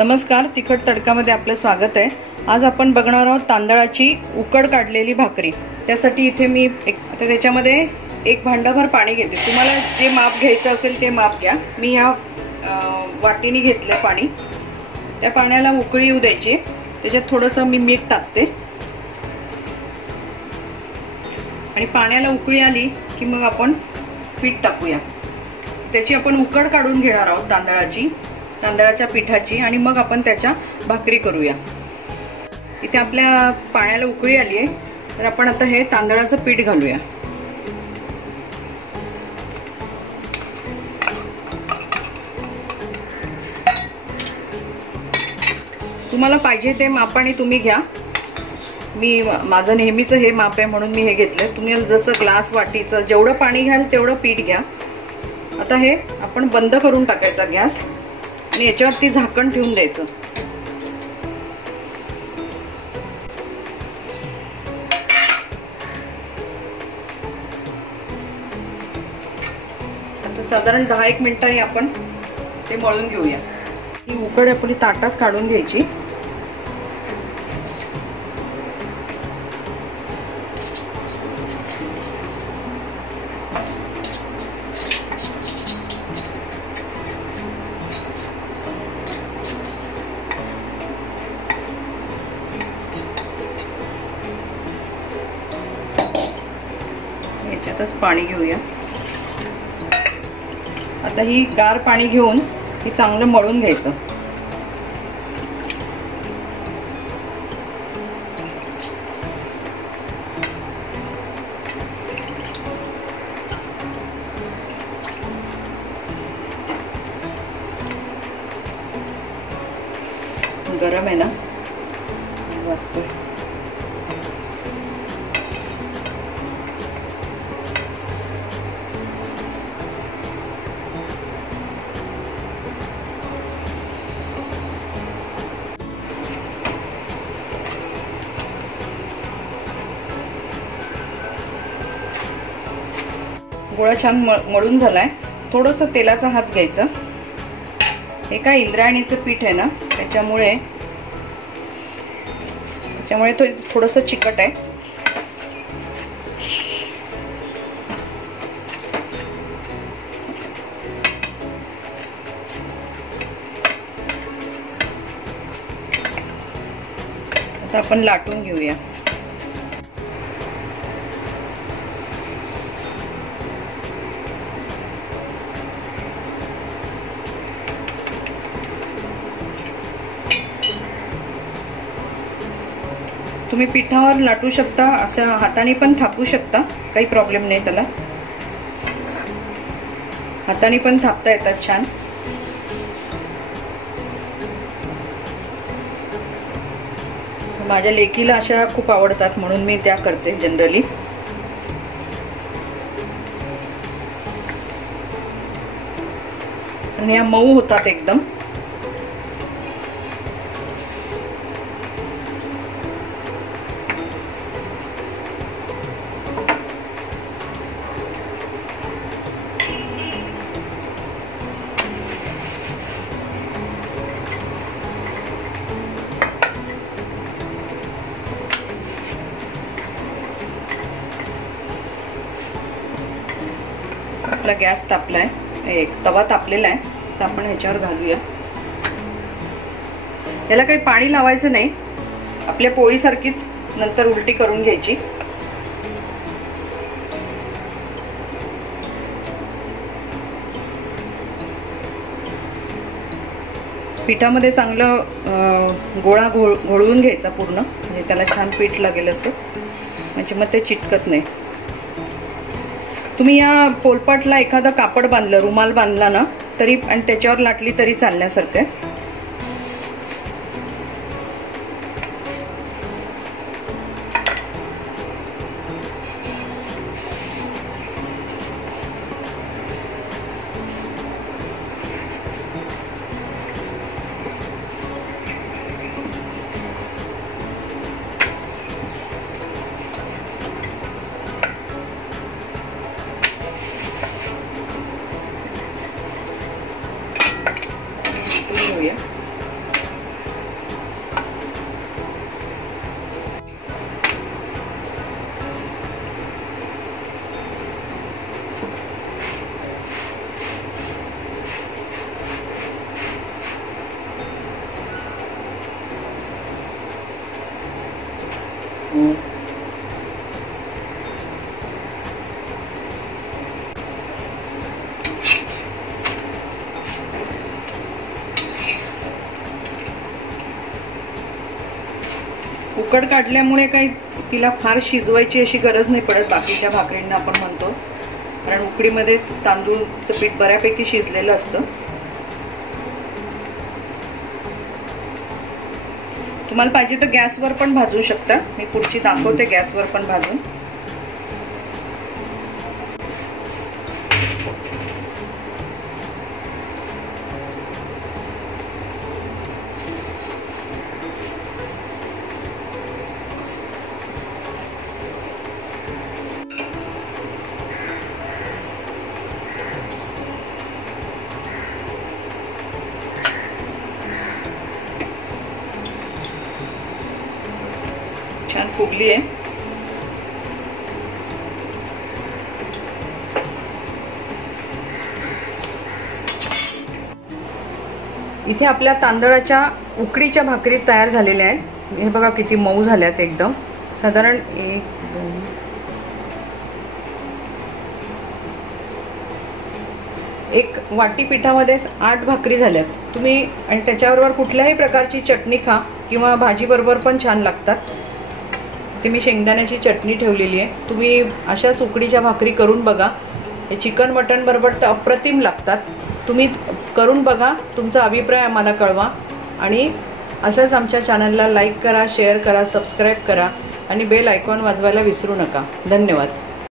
नमस्कार, तिखट तडकामध्ये आपलं स्वागत आहे। आज आपण बघणार आहोत तांदळाची उकड काढलेली भाकरी। त्यासाठी इथे मी आता त्याच्यामध्ये एक भांडाभर पाणी घेते। तुम्हाला जे माप घ्यायचं असेल ते माप घ्या। मी या वाटीने घेतलं पाणी। त्या पाण्याला उकळी येऊ द्यायची। त्याच्यात थोडंसं मी मीठ टाकते आणि पाण्याला उकळी आली की मग आपण पीठ टाकूया। त्याची आपण उकड काढून घेणार आहोत तांदळाच्या पिठाची आणि मग आपण त्याच्या भाकरी करूया। इथे आपल्या पाण्याला उकळी आली आहे, तर आपण आता हे तांदळाचं पीठ घालूया। तुम्हाला पाहिजे ते मापाने तुम्ही घ्या। मी माझं नेहमीचं हे माप आहे म्हणून मी हे घेतलं। तुम्ही जसं ग्लास वाटीचं जेवढं पाणी घ्याल तेवढं पीठ घ्या। आता हे आपण बंद करून टाकायचा गॅस आणि याच्यावरती झाकण ठेवून द्यायचं। आता साधारण 10-1 मिनिटांनी आपण ते मळून घेऊया। ही उकड आपली ताटात काढून घ्यायची। याच्यातच पाणी घेऊया। आता ही गार पाणी घेऊन हे चांगलं मळून घ्यायचं। गरम आहे ना, वाजतोय। गोळा छान मळून झालाय। थोडंसं तेलाचा हात घ्यायचा। हे काय इंद्रायणीचं पीठ आहे ना, त्याच्यामुळे तो थोडंसं चिकट आहे। आता आपण लाटून घेऊया। तुम्ही पिठावर लाटू शकता, असं हाताने पण थापू शकता, काही प्रॉब्लेम नाही त्याला। हाताने पण थापता येतात छान। माझ्या लेकीला अशा खूप आवडतात म्हणून मी त्या करते जनरली। आणि या मऊ होतात एकदम। आपला गॅस तापलाय, एक तवा तापलेला आहे, तर आपण ह्याच्यावर घालूया। याला काही पाणी लावायचं नाही, आपल्या पोळीसारखीच नंतर उलटी करून घ्यायची। पिठामध्ये चांगलं गोळा घोळवून घ्यायचा पूर्ण, म्हणजे त्याला छान पीठ लागेल असं, म्हणजे मग ते चिटकत नाही। तुम्ही या पोलपाटला एखादं कापड बांधलं, रुमाल बांधला ना तरी आणि त्याच्यावर लाटली तरी चालण्यासारखं आहे। उकड काढल्यामुळे काही तिला फार शिजवायची अशी गरज नाही पडत बाकीच्या भाकरींना आपण म्हणतो, कारण उकडीमध्ये तांदूळचं पीठ बऱ्यापैकी शिजलेलं असतं. तुम्हाला पाहिजे तर गॅसवर पण भाजू शकता. मी पुढची दाखवते गॅसवर पण भाजून. छान फुगली आहे. इथे आपल्या तांदळाच्या उकडीच्या भाकरी तयार झालेल्या आहेत. हे बघा किती मऊ झाल्यात एकदम. साधारण 1 वाटी पिठामध्ये 8 भाकरी झाल्यात. तुम्ही आणि त्याच्याबरोबर कुठल्याही प्रकारची चटणी खा किंवा भाजी बरोबर पण छान लागतात. ते मी शेंगदाण्याची चटणी ठेवलेली आहे. तुम्ही अशाच उकडीच्या भाकरी करून बघा. हे चिकन मटण बरोबर तर अप्रतिम लागतात. तुम्ही करून बघा, तुमचा अभिप्राय आम्हाला कळवा आणि असंच आमच्या चॅनलला लाईक करा, शेअर करा, सबस्क्राईब करा आणि बेल आयकॉन वाजवायला विसरू नका. धन्यवाद.